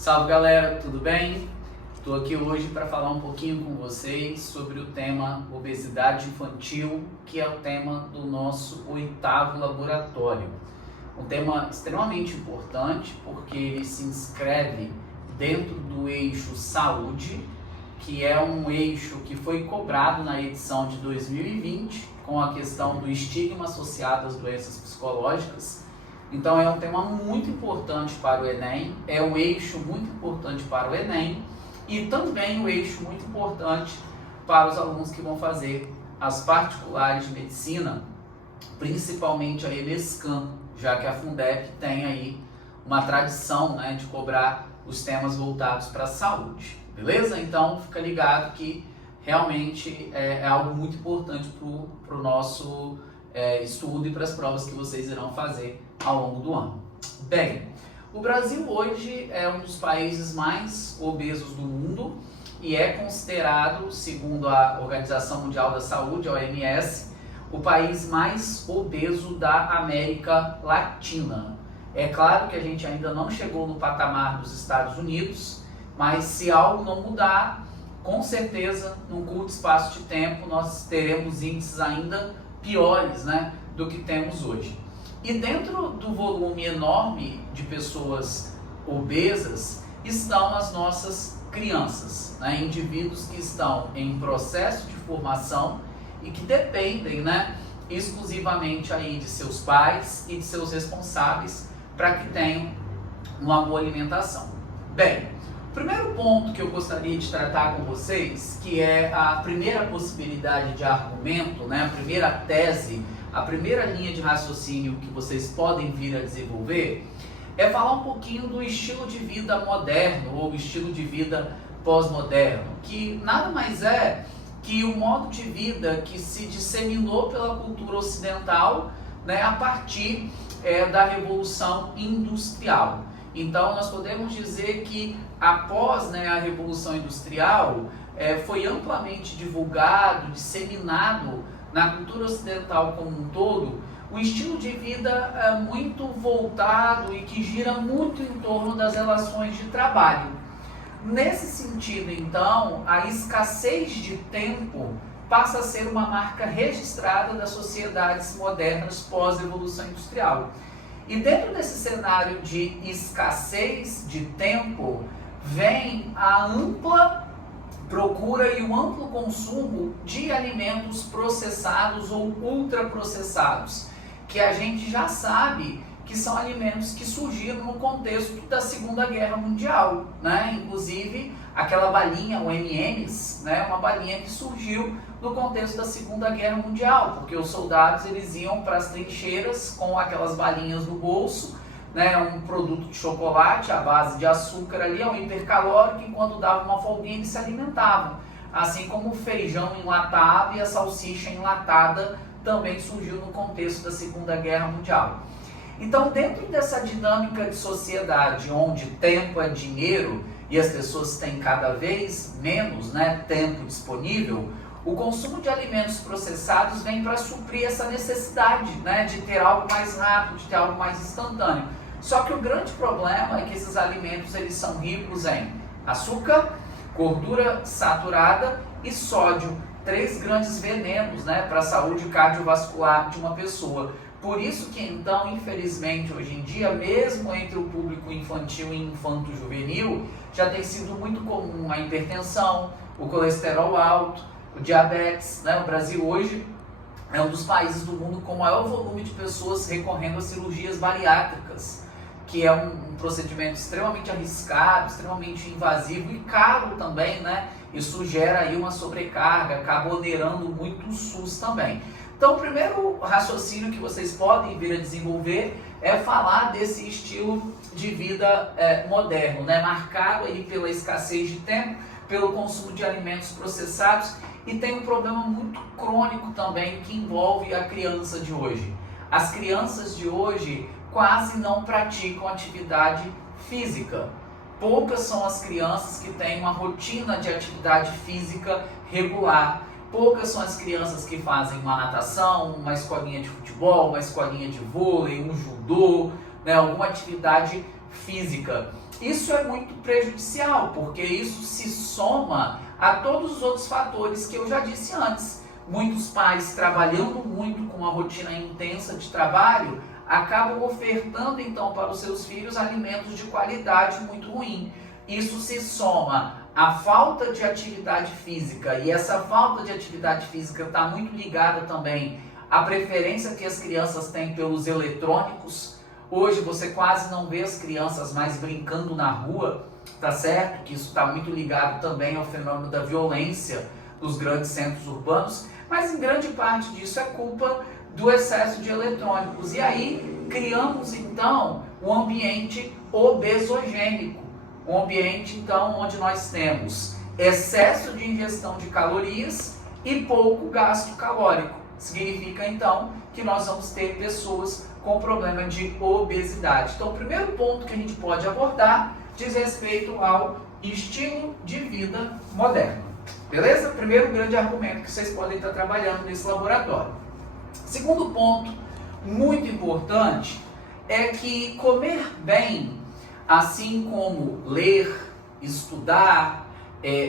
Salve galera, tudo bem? Estou aqui hoje para falar um pouquinho com vocês sobre o tema obesidade infantil, que é o tema do nosso 8º laboratório. Um tema extremamente importante porque ele se inscreve dentro do eixo saúde, que é um eixo que foi cobrado na edição de 2020 com a questão do estigma associado às doenças psicológicas. Então é um tema muito importante para o Enem, é um eixo muito importante para o Enem e também um eixo muito importante para os alunos que vão fazer as particulares de medicina, principalmente a EMESCAM, já que a Fundep tem aí uma tradição, né, de cobrar os temas voltados para a saúde, beleza? Então fica ligado que realmente é algo muito importante para o nosso estudo e para as provas que vocês irão fazer ao longo do ano. Bem, o Brasil hoje é um dos países mais obesos do mundo e é considerado, segundo a Organização Mundial da Saúde, a OMS, o país mais obeso da América Latina. É claro que a gente ainda não chegou no patamar dos Estados Unidos, mas se algo não mudar, com certeza, num curto espaço de tempo, nós teremos índices ainda piores, né, do que temos hoje. E dentro do volume enorme de pessoas obesas estão as nossas crianças, né, indivíduos que estão em processo de formação e que dependem, né, exclusivamente aí de seus pais e de seus responsáveis para que tenham uma boa alimentação. Bem, o primeiro ponto que eu gostaria de tratar com vocês, que é a primeira possibilidade de argumento, né, a primeira tese, a primeira linha de raciocínio que vocês podem vir a desenvolver, é falar um pouquinho do estilo de vida moderno ou estilo de vida pós-moderno, que nada mais é que o modo de vida que se disseminou pela cultura ocidental, né, a partir da Revolução Industrial. Então nós podemos dizer que após, né, a Revolução Industrial foi amplamente divulgado, disseminado na cultura ocidental como um todo, um estilo de vida muito voltado e que gira muito em torno das relações de trabalho. Nesse sentido, então, a escassez de tempo passa a ser uma marca registrada das sociedades modernas pós-Revolução Industrial. E dentro desse cenário de escassez de tempo, vem a ampla procura e o amplo consumo de alimentos processados ou ultraprocessados, que a gente já sabe que são alimentos que surgiram no contexto da Segunda Guerra Mundial, né? Inclusive aquela balinha, o M&M's, né? Uma balinha que surgiu no contexto da Segunda Guerra Mundial, porque os soldados eles iam para as trincheiras com aquelas balinhas no bolso, né, um produto de chocolate à base de açúcar ali, um hipercalórico, enquanto dava uma folguinha eles se alimentavam. Assim como o feijão enlatado e a salsicha enlatada também surgiu no contexto da Segunda Guerra Mundial. Então, dentro dessa dinâmica de sociedade onde tempo é dinheiro e as pessoas têm cada vez menos, né, tempo disponível, o consumo de alimentos processados vem para suprir essa necessidade, né, de ter algo mais rápido, de ter algo mais instantâneo. Só que o grande problema é que esses alimentos eles são ricos em açúcar, gordura saturada e sódio, 3 grandes venenos, né, para a saúde cardiovascular de uma pessoa. Por isso que então, infelizmente, hoje em dia, mesmo entre o público infantil e infanto-juvenil, já tem sido muito comum a hipertensão, o colesterol alto, o diabetes, né? O Brasil hoje é um dos países do mundo com maior volume de pessoas recorrendo a cirurgias bariátricas, que é um procedimento extremamente arriscado, extremamente invasivo e caro também, né? Isso gera aí uma sobrecarga, acaba onerando muito o SUS também. Então, o primeiro raciocínio que vocês podem vir a desenvolver é falar desse estilo de vida moderno, né? Marcado aí pela escassez de tempo, pelo consumo de alimentos processados e tem um problema muito crônico também que envolve a criança de hoje. As crianças de hoje quase não praticam atividade física. Poucas são as crianças que têm uma rotina de atividade física regular. Poucas são as crianças que fazem uma natação, uma escolinha de futebol, uma escolinha de vôlei, um judô, né, alguma atividade física. isso é muito prejudicial, porque isso se soma a todos os outros fatores que eu já disse antes. Muitos pais, trabalhando muito com uma rotina intensa de trabalho, acabam ofertando então para os seus filhos alimentos de qualidade muito ruim. Isso se soma à falta de atividade física, e essa falta de atividade física está muito ligada também à preferência que as crianças têm pelos eletrônicos. Hoje você quase não vê as crianças mais brincando na rua, tá certo? Que isso está muito ligado também ao fenômeno da violência dos grandes centros urbanos, mas em grande parte disso é culpa do excesso de eletrônicos. E aí criamos então um ambiente obesogênico, um ambiente então onde nós temos excesso de ingestão de calorias e pouco gasto calórico. Significa então que nós vamos ter pessoas com problema de obesidade. Então o primeiro ponto que a gente pode abordar diz respeito ao estilo de vida moderno. Beleza? Primeiro grande argumento que vocês podem estar trabalhando nesse laboratório. Segundo ponto, muito importante, é que comer bem, assim como ler, estudar,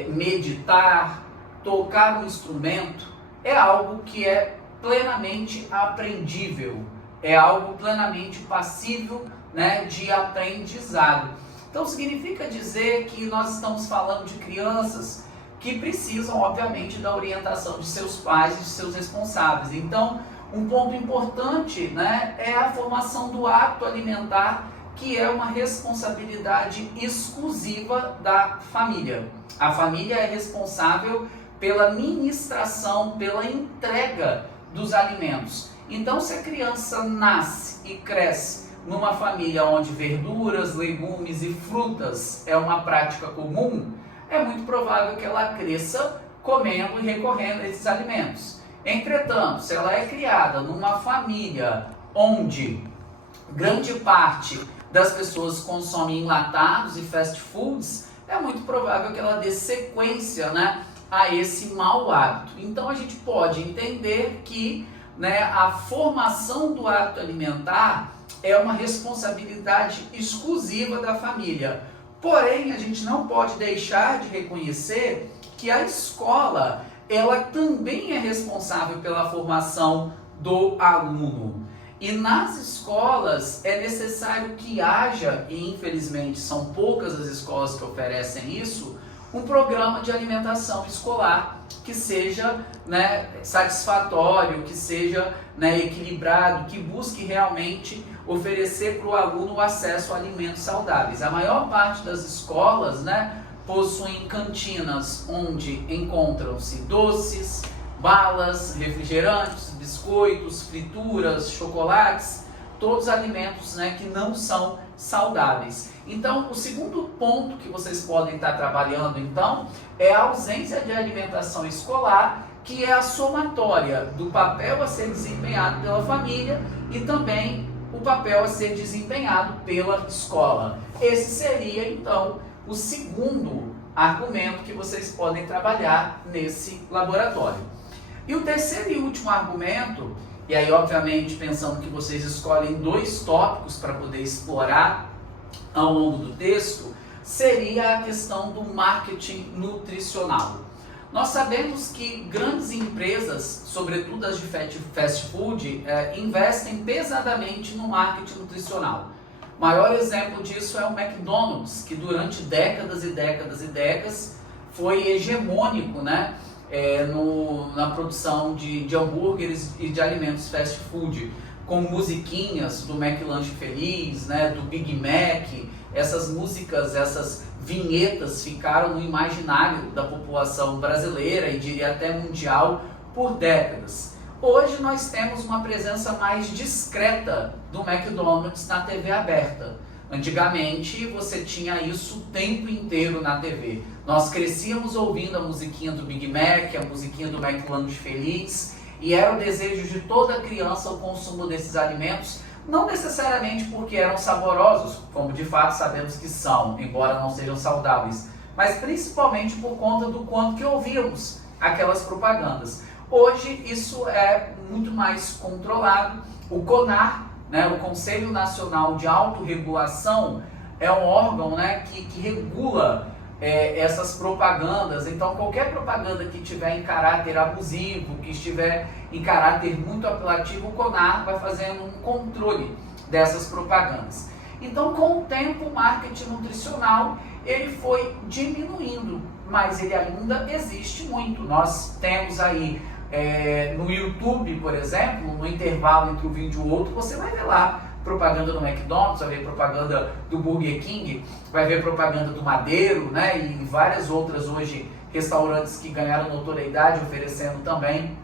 meditar, tocar um instrumento, é algo que é plenamente aprendível, é algo plenamente passível, né, de aprendizado. Então significa dizer que nós estamos falando de crianças que precisam, obviamente, da orientação de seus pais e de seus responsáveis. Então, um ponto importante, né, é a formação do hábito alimentar, que é uma responsabilidade exclusiva da família. A família é responsável pela ministração, pela entrega dos alimentos. Então, se a criança nasce e cresce numa família onde verduras, legumes e frutas é uma prática comum, é muito provável que ela cresça comendo e recorrendo a esses alimentos. Entretanto, se ela é criada numa família onde grande parte das pessoas consomem enlatados e fast foods, é muito provável que ela dê sequência, né, a esse mau hábito. Então a gente pode entender que, né, a formação do hábito alimentar é uma responsabilidade exclusiva da família. Porém, a gente não pode deixar de reconhecer que a escola, ela também é responsável pela formação do aluno. E nas escolas é necessário que haja, e infelizmente são poucas as escolas que oferecem isso, um programa de alimentação escolar que seja, né, satisfatório, que seja, né, equilibrado, que busque realmente oferecer para o aluno o acesso a alimentos saudáveis. A maior parte das escolas, né, possuem cantinas onde encontram-se doces, balas, refrigerantes, biscoitos, frituras, chocolates, todos alimentos, né, que não são saudáveis. Então, o segundo ponto que vocês podem estar trabalhando, então, é a ausência de alimentação escolar, que é a somatória do papel a ser desempenhado pela família e também o papel a ser desempenhado pela escola. Esse seria, então, o segundo argumento que vocês podem trabalhar nesse laboratório. E o terceiro e último argumento, e aí obviamente pensando que vocês escolhem 2 tópicos para poder explorar ao longo do texto, seria a questão do marketing nutricional. Nós sabemos que grandes empresas, sobretudo as de fast food, investem pesadamente no marketing nutricional. O maior exemplo disso é o McDonald's, que durante décadas e décadas e décadas foi hegemônico, né, na produção de hambúrgueres e de alimentos fast food, com musiquinhas do McLanche Feliz, né, do Big Mac. Essas músicas, essas vinhetas ficaram no imaginário da população brasileira e diria até mundial por décadas. Hoje nós temos uma presença mais discreta do McDonald's na TV aberta. Antigamente você tinha isso o tempo inteiro na TV. Nós crescíamos ouvindo a musiquinha do Big Mac, a musiquinha do McLanche Feliz, e era o desejo de toda criança o consumo desses alimentos, não necessariamente porque eram saborosos, como de fato sabemos que são, embora não sejam saudáveis, mas principalmente por conta do quanto que ouvíamos aquelas propagandas. Hoje isso é muito mais controlado. O CONAR, né, o Conselho Nacional de Autorregulação, é um órgão, né, que regula essas propagandas. Então qualquer propaganda que tiver em caráter abusivo, que estiver em caráter muito apelativo, o CONAR vai fazendo um controle dessas propagandas. Então com o tempo o marketing nutricional ele foi diminuindo, mas ele ainda existe muito. Nós temos aí no YouTube, por exemplo, no intervalo entre um vídeo e o outro, você vai ver lá propaganda do McDonald's, vai ver propaganda do Burger King, vai ver propaganda do Madeiro, né, e várias outras hoje restaurantes que ganharam notoriedade oferecendo também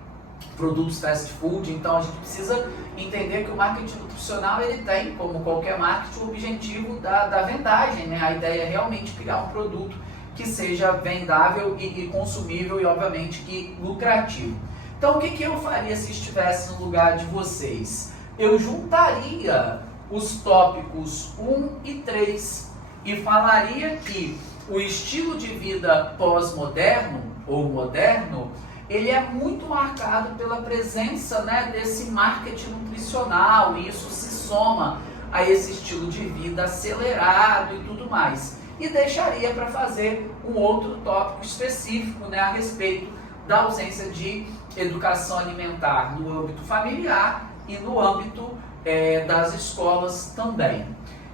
produtos fast food. Então a gente precisa entender que o marketing nutricional ele tem, como qualquer marketing, o objetivo da vendagem, né? A ideia é realmente criar um produto que seja vendável e consumível e obviamente que lucrativo. Então o que eu faria se estivesse no lugar de vocês? Eu juntaria os tópicos 1 e 3 e falaria que o estilo de vida pós-moderno ou moderno, ele é muito marcado pela presença, né, desse marketing nutricional, e isso se soma a esse estilo de vida acelerado e tudo mais. E deixaria para fazer um outro tópico específico, né, a respeito da ausência de educação alimentar no âmbito familiar e no âmbito das escolas também.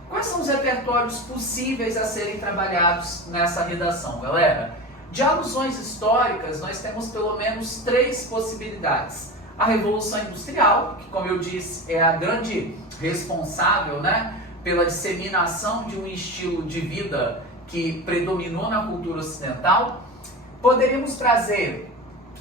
Quais são os repertórios possíveis a serem trabalhados nessa redação, galera? De alusões históricas, nós temos pelo menos 3 possibilidades. A Revolução Industrial, que, como eu disse, é a grande responsável, né, pela disseminação de um estilo de vida que predominou na cultura ocidental. Poderíamos trazer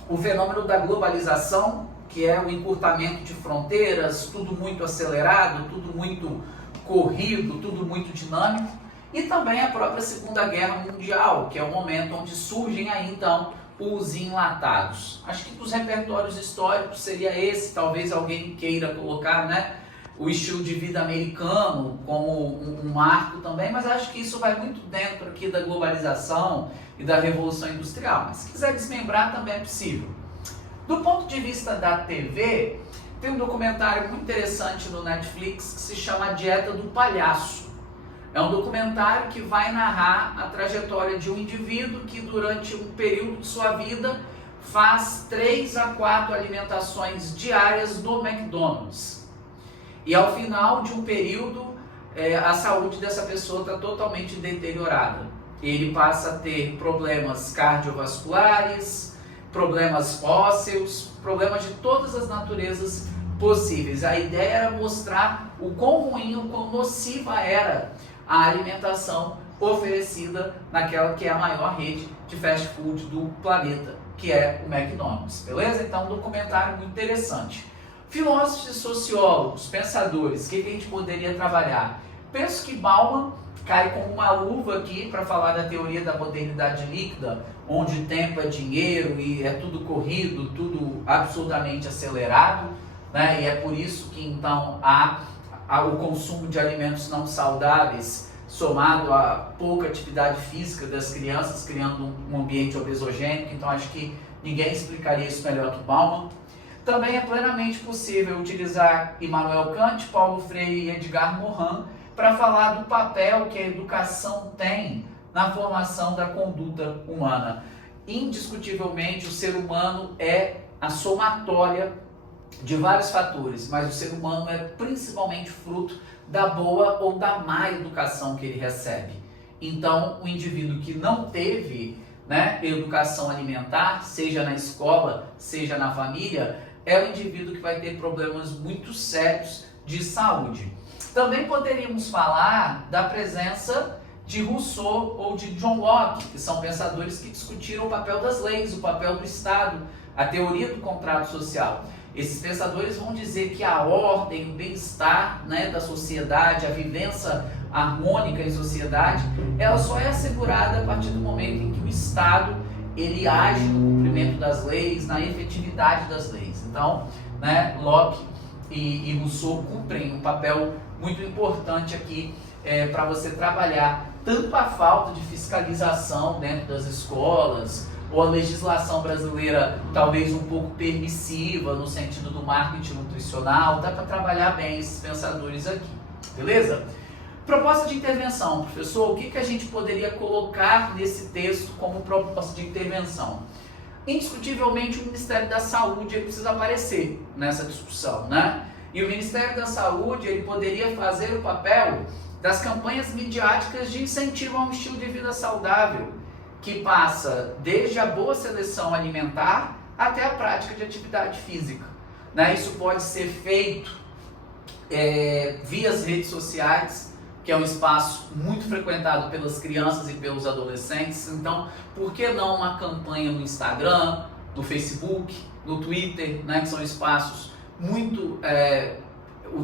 o fenômeno da globalização, que é o encurtamento de fronteiras, tudo muito acelerado, tudo muito corrido, tudo muito dinâmico. E também a própria Segunda Guerra Mundial, que é o momento onde surgem aí então os enlatados. Acho que dos repertórios históricos seria esse, talvez alguém queira colocar, né, o estilo de vida americano como um marco também, mas acho que isso vai muito dentro aqui da globalização e da Revolução Industrial. Mas se quiser desmembrar também é possível. Do ponto de vista da TV, tem um documentário muito interessante no Netflix que se chama A Dieta do Palhaço. É um documentário que vai narrar a trajetória de um indivíduo que durante um período de sua vida faz 3 a 4 alimentações diárias do McDonald's. E ao final de um período, a saúde dessa pessoa está totalmente deteriorada. Ele passa a ter problemas cardiovasculares, problemas ósseos, problemas de todas as naturezas possíveis. A ideia era mostrar o quão ruim, o quão nociva era a alimentação oferecida naquela que é a maior rede de fast food do planeta, que é o McDonald's, beleza? Então, um documentário muito interessante. Filósofos e sociólogos, pensadores, o que a gente poderia trabalhar? Penso que Bauman cai como uma luva aqui para falar da teoria da modernidade líquida, onde o tempo é dinheiro e é tudo corrido, tudo absolutamente acelerado, né? E é por isso que então há o consumo de alimentos não saudáveis, somado à pouca atividade física das crianças, criando um ambiente obesogênico. Então acho que ninguém explicaria isso melhor que Bauman. Também é plenamente possível utilizar Immanuel Kant, Paulo Freire e Edgar Morin para falar do papel que a educação tem na formação da conduta humana. Indiscutivelmente, o ser humano é a somatória de vários fatores, mas o ser humano é principalmente fruto da boa ou da má educação que ele recebe. Então, o indivíduo que não teve, né, educação alimentar, seja na escola, seja na família, é o indivíduo que vai ter problemas muito sérios de saúde. Também poderíamos falar da presença de Rousseau ou de John Locke, que são pensadores que discutiram o papel das leis, o papel do Estado, a teoria do contrato social. Esses pensadores vão dizer que a ordem, o bem-estar, né, da sociedade, a vivência harmônica em sociedade, ela só é assegurada a partir do momento em que o Estado ele age no cumprimento das leis, na efetividade das leis. Então, né, Locke e Rousseau cumprem um papel muito importante aqui para você trabalhar tanto a falta de fiscalização dentro das escolas, ou a legislação brasileira talvez um pouco permissiva no sentido do marketing nutricional. Dá para trabalhar bem esses pensadores aqui, beleza? Proposta de intervenção, professor, o que a gente poderia colocar nesse texto como proposta de intervenção? Indiscutivelmente o Ministério da Saúde precisa aparecer nessa discussão, né? E o Ministério da Saúde ele poderia fazer o papel das campanhas midiáticas de incentivo a um estilo de vida saudável, que passa desde a boa seleção alimentar até a prática de atividade física, né? Isso pode ser feito via as redes sociais, que é um espaço muito frequentado pelas crianças e pelos adolescentes. Então, por que não uma campanha no Instagram, no Facebook, no Twitter, né, que são espaços muito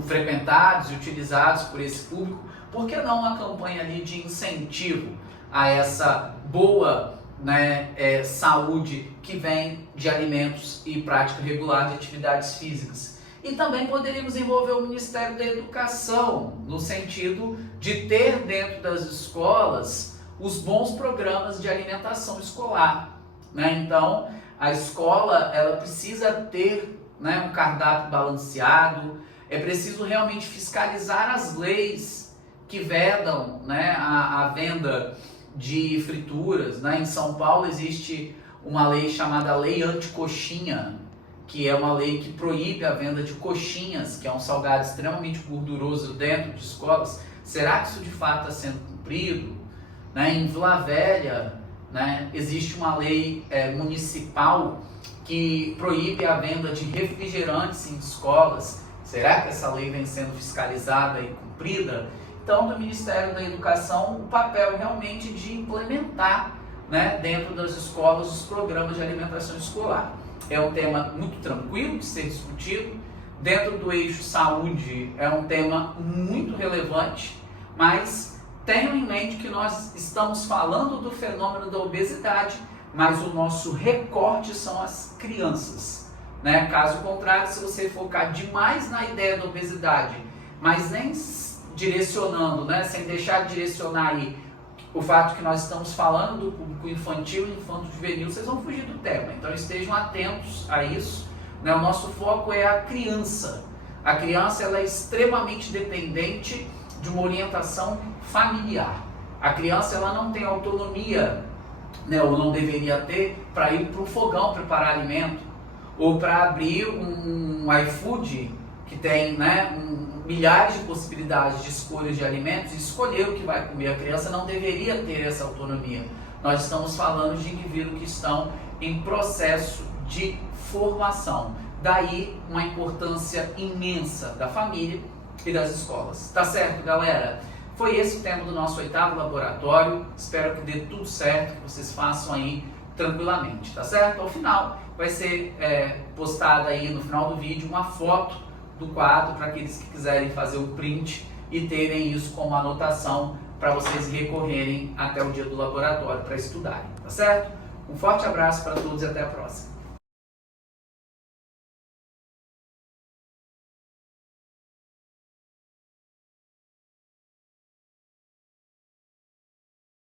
frequentados e utilizados por esse público? Por que não uma campanha ali de incentivo a essa boa, né, saúde que vem de alimentos e prática regular de atividades físicas? E também poderíamos envolver o Ministério da Educação, no sentido de ter dentro das escolas os bons programas de alimentação escolar, né? Então, a escola ela precisa ter, né, um cardápio balanceado, é preciso realmente fiscalizar as leis que vedam, né, a venda de frituras, né? Em São Paulo existe uma lei chamada Lei Anticoxinha, que é uma lei que proíbe a venda de coxinhas, que é um salgado extremamente gorduroso dentro de escolas. Será que isso de fato está sendo cumprido? Né? Em Vila Velha, né, existe uma lei municipal que proíbe a venda de refrigerantes em escolas. Será que essa lei vem sendo fiscalizada e cumprida? Então, do Ministério da Educação, o papel realmente de implementar, né, dentro das escolas os programas de alimentação escolar. É um tema muito tranquilo de ser discutido. Dentro do eixo saúde é um tema muito relevante, mas tenham em mente que nós estamos falando do fenômeno da obesidade, mas o nosso recorte são as crianças, né? Caso contrário, se você focar demais na ideia da obesidade, mas nem direcionando, né, sem deixar de direcionar aí o fato que nós estamos falando do público infantil e infanto-juvenil, vocês vão fugir do tema. Então estejam atentos a isso, né? O nosso foco é a criança. A criança ela é extremamente dependente de uma orientação familiar. A criança ela não tem autonomia, né, ou não deveria ter, para ir para o fogão preparar alimento, ou para abrir um iFood que tem, né, milhares de possibilidades de escolhas de alimentos e escolher o que vai comer. A criança não deveria ter essa autonomia. Nós estamos falando de indivíduos que estão em processo de formação. Daí uma importância imensa da família e das escolas. Tá certo, galera? Foi esse o tema do nosso 8º laboratório. Espero que dê tudo certo, que vocês façam aí tranquilamente, tá certo? Ao final vai ser postada aí no final do vídeo uma foto do quadro para aqueles que quiserem fazer o print e terem isso como anotação para vocês recorrerem até o dia do laboratório para estudarem, tá certo? Um forte abraço para todos e até a próxima.